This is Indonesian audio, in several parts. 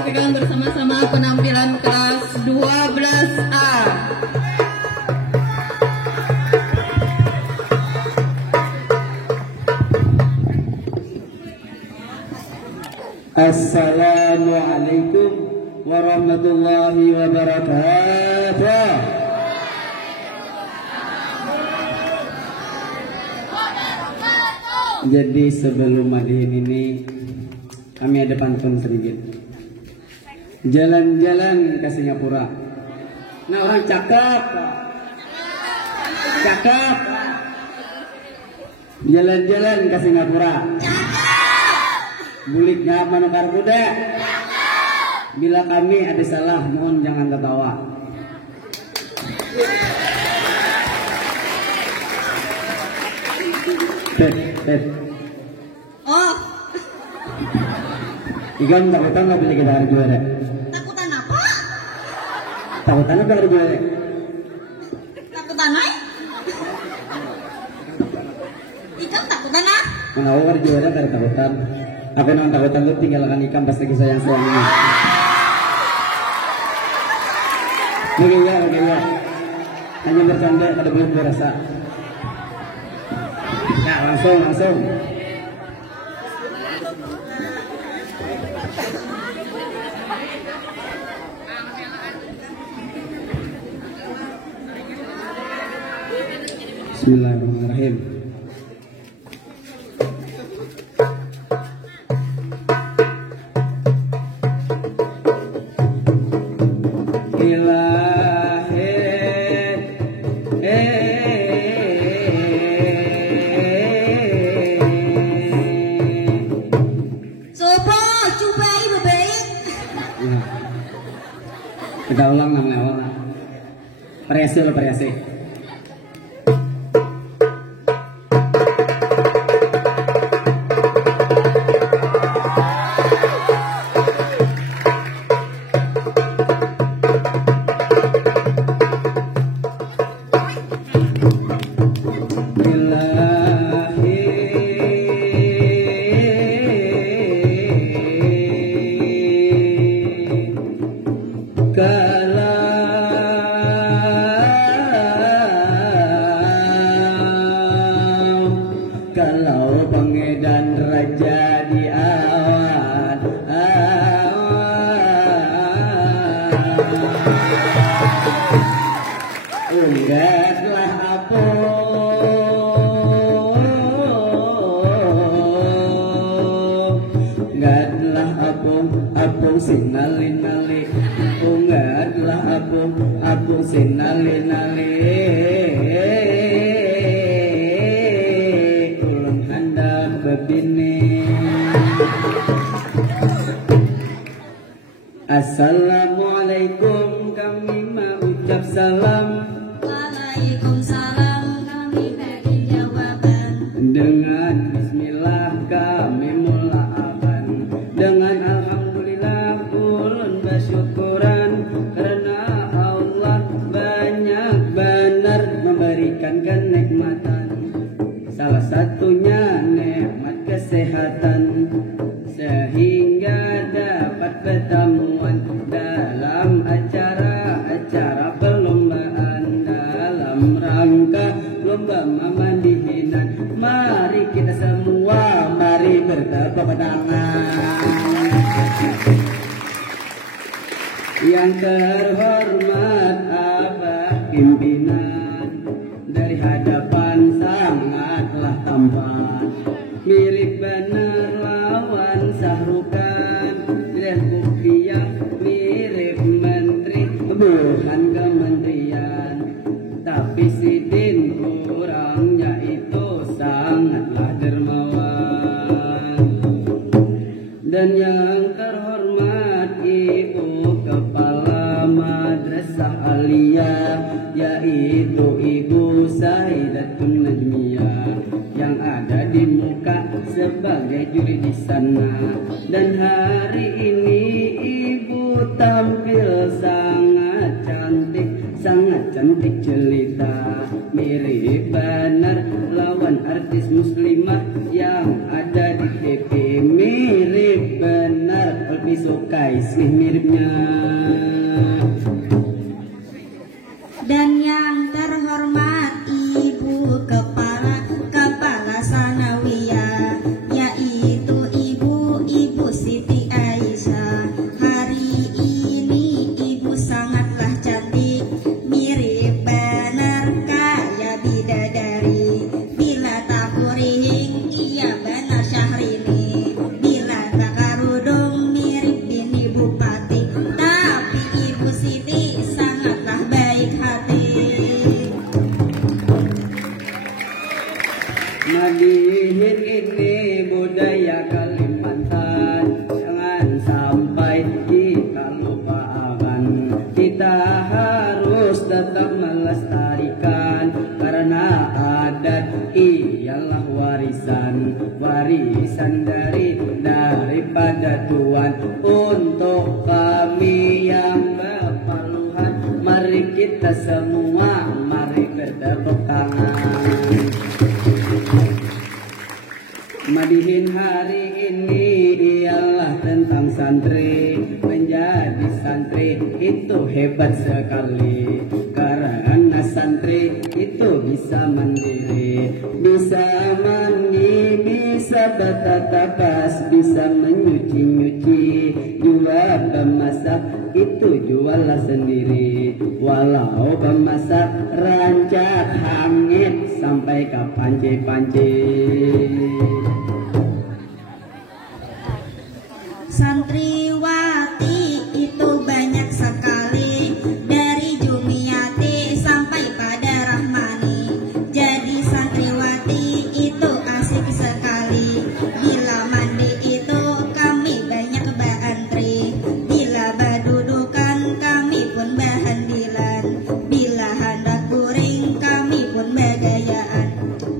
saksikan bersama-sama penampilan kelas 12A. Assalamualaikum warahmatullahi wabarakatuh. Jadi sebelum madihin ini kami ada pantun sedikit. Jalan-jalan ke Singapura. Nah, orang cakep. Cakep. Jalan-jalan ke Singapura. Bulik ngap manukar kuda. Bila kami ada salah, mohon jangan tertawa. Tet. Oh, Ikan takutan nggak bisa kita hari juara. takutan apa? Takutan apa hari juara? Takutan ay? Ikam takutan ah? Menawar hari juara dari takutan. Aku nang takutan tuh tinggalkan ikan pas lagi sayang ini. Oke ya. Hanya bercanda kada boleh berasa. Ya langsung. Bismillahirrahmanirrahim. Kita ulang namanya awal. Prese. Kalau pengedan raja di awan, unggatlah apung sinali-nali, unggatlah apung sinali-nali. Assalamualaikum, kami mengucap salam. Waalaikumsalam, kami beri jawaban. Dengan bismillah kami mulaakan. Dengan alhamdulillah ulun bersyukuran. Karena Allah banyak benar memberikan kenikmatan. Salah satunya nikmat kesehatan, sehingga dapat pertemuan dalam acara perlombaan, dalam rangka lomba memandihinan. Mari kita semua, mari bertepuk tangan. Yang terhormat Abah pimpinan, dari hadapan sangatlah tampan, mirip benar lawan Sahrukan, dan Kufiah mirip menteri bukan kementerian. Tapi Sidin kurangnya itu sangatlah dermawan. Dan yang terhormat Ibu Kepala Madrasah Aliyah, yaitu Ibu Saidatun Najmiyah, yang ada di muka sebagai juri di sana. Dan hari ini Ibu tampil sangat cantik jelita, mirip benar lawan artis muslimah yang ada di TV, mirip benar lebih suka Madihin ini budaya Kalimantan, jangan sampai kita lupakan. Kita harus tetap melestarikan, karena adat ialah warisan, warisan daripada Tuhan. Untuk kami yang berpaluhan, mari kita semua, mari bertepuk tangan. Madihin hari ini ialah tentang santri. Menjadi santri itu hebat sekali, karena santri itu bisa mandiri, bisa mandi, bisa bertata pas, bisa menyuci-nyuci, juga memasak itu jualah sendiri. Walau memasak rancak hangit sampai ke panci-panci. Santriwati itu banyak sekali, dari Jumiati sampai pada Rahmani. Jadi santriwati itu asik sekali. Bila mandi itu kami banyak berantri, bila berdudukan kami pun berhandilan, bila hendak guring kami pun bergayaan,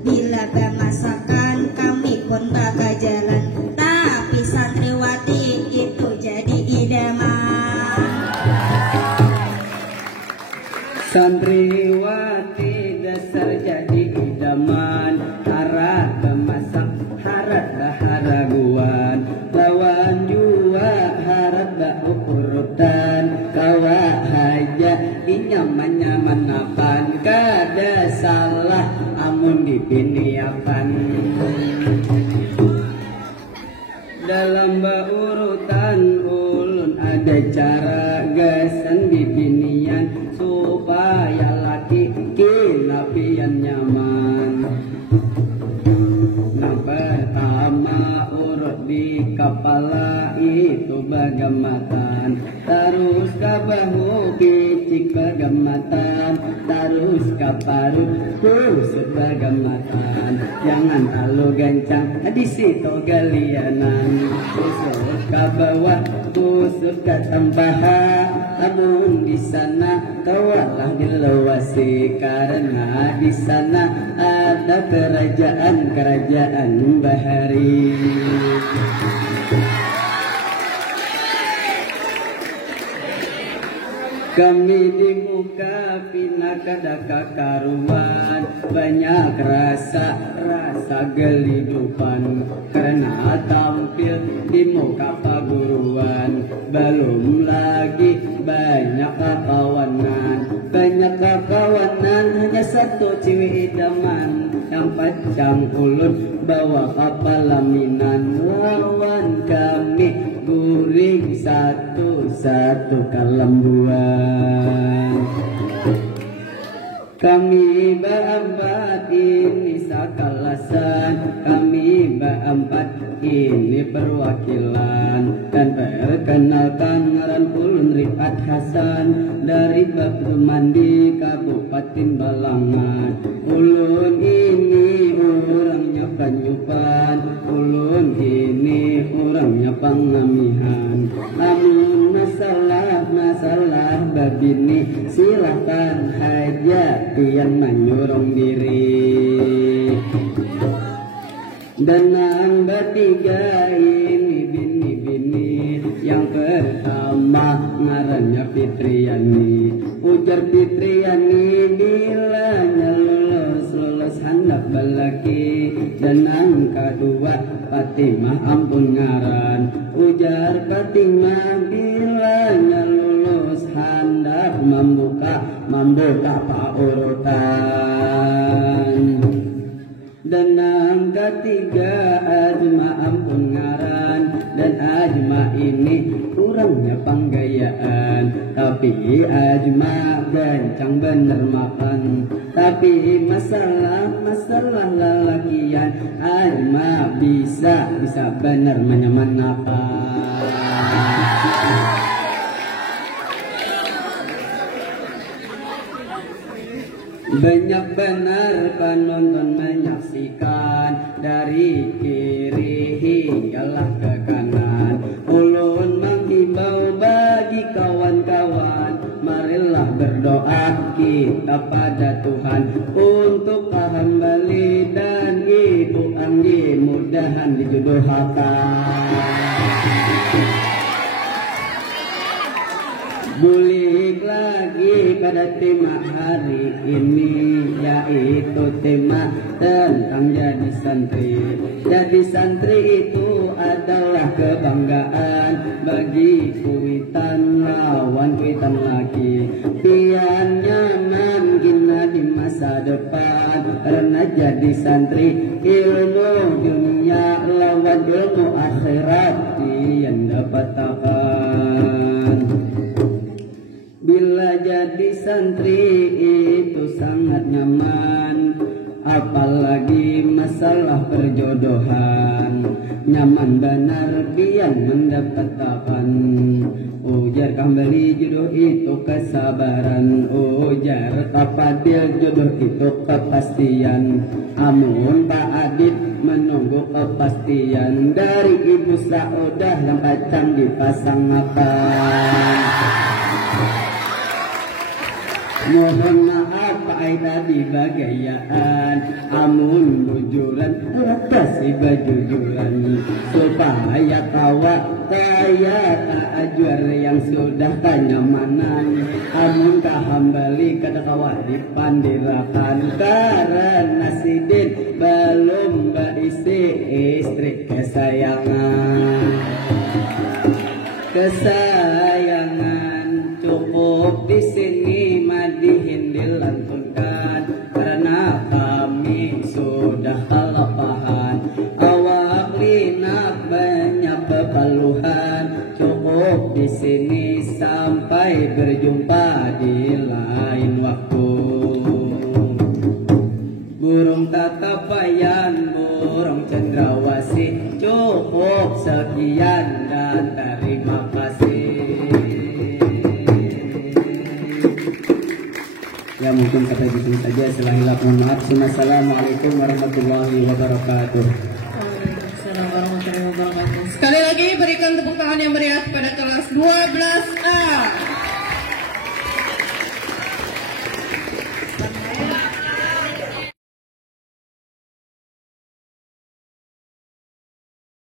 bila bermasakan kami pun bakal jalan. Tapi santriwati itu jadi idaman. Santriwati dasar jadi idaman, harat memasak, harat baharaguan, lawan jua harat urutan, kawa haja inyaman-nyaman apan, kada salah amun dipiniapan. Dalam baurutan ulun ada cara gasan bibinian, supaya laki kinapian nyaman. Yang pertama urut di kepala itu bagamatan, terus ke bahu picik bagamatan, terus ke parut kusut bagamatan. Jangan terlalu gancang di situ galianan, kusut ke bawah kusut ke tempaha. Namun di sana kawalah dilawasi, karena di sana ada kerajaan bahari. Kami di muka pina kada kakaruan, banyak rasa gelidupan, karena tampil di muka paguruan. Belum lagi banyak kawanan, hanya satu cewek idaman yang pacang ulun bawa kapal laminan. Lawan kami guring satu-satu kalembuan. Kami berempat ini sakalasan, kami berempat ini perwakilan, dan perkenalkan ngaran ulun Rifat Hasan dari Batu Mandi, Kabupaten Balangan. Ulun ini orangnya Panyupan, ulun ini orangnya Pangamihan. Namun masalah babini silahkan haja yang menyurung diri. Dan yang bertiga ini bini-bini, yang pertama ngarannya Fitriani. Ujar Fitriani bilanya lulus hendak balaki. Dan yang kedua Fatimah ampun ngaran. Ujar Fatimah bilanya lulus hendak membuka paurutan. Dan yang ketiga Ajma ampun ngaran, dan Ajma ini kurangnya panggayaan, tapi Ajma gancang bener makan. Tapi masalah lelakian, Ajma bisa bener menyaman apa. Banyak benar penonton menyaksikan, dari kiri hinggalah ke kanan. Ulun menghimbau bagi kawan-kawan, marilah berdoa kita pada Tuhan untuk paham Bali dan Ibu Anggi mudahan dijodohkan. Bulik lagi pada tema hari ini, yaitu tema tentang jadi santri. Jadi santri itu adalah kebanggaan bagi kuitan lawan kuitan lagi. Pian nyaman gina di masa depan, karena jadi santri ilmu dunia lawan ilmu akhirat yang dapat takan. Bila jadi santri itu sangat nyaman, apalagi masalah perjodohan. Nyaman benar pian mendapat tapan. Ujar kembali jodoh itu kesabaran, ujar kapadil jodoh itu kepastian. Amun Pak Adit menunggu kepastian dari Ibu Saudah yang kacang dipasang akan. Mohon maaf Pak Aida di bagaian, amun bujuran kasih bajujuran, supaya kawat kaya tak ajar yang sudah kenyamanan. Amun kahambali kata kawat dipandirakan, karena sidin belum berisi istri kesayangan. Kesayangan cukup di sini madihin dilantunkan, karena kami sudah kelapahan. Awak linak banyak kepaluhan, cukup di sini sampai berjumpa di lain waktu. Burung tatapayan, burung cendrawasih, cukup sekian dan terima kasih. Ya mungkin sampai di sini saja. Selain mohon maaf. Assalamualaikum warahmatullahi wabarakatuh. Waalaikumsalam warahmatullahi wabarakatuh. Sekali lagi berikan tepuk tangan yang meriah kepada kelas 12A.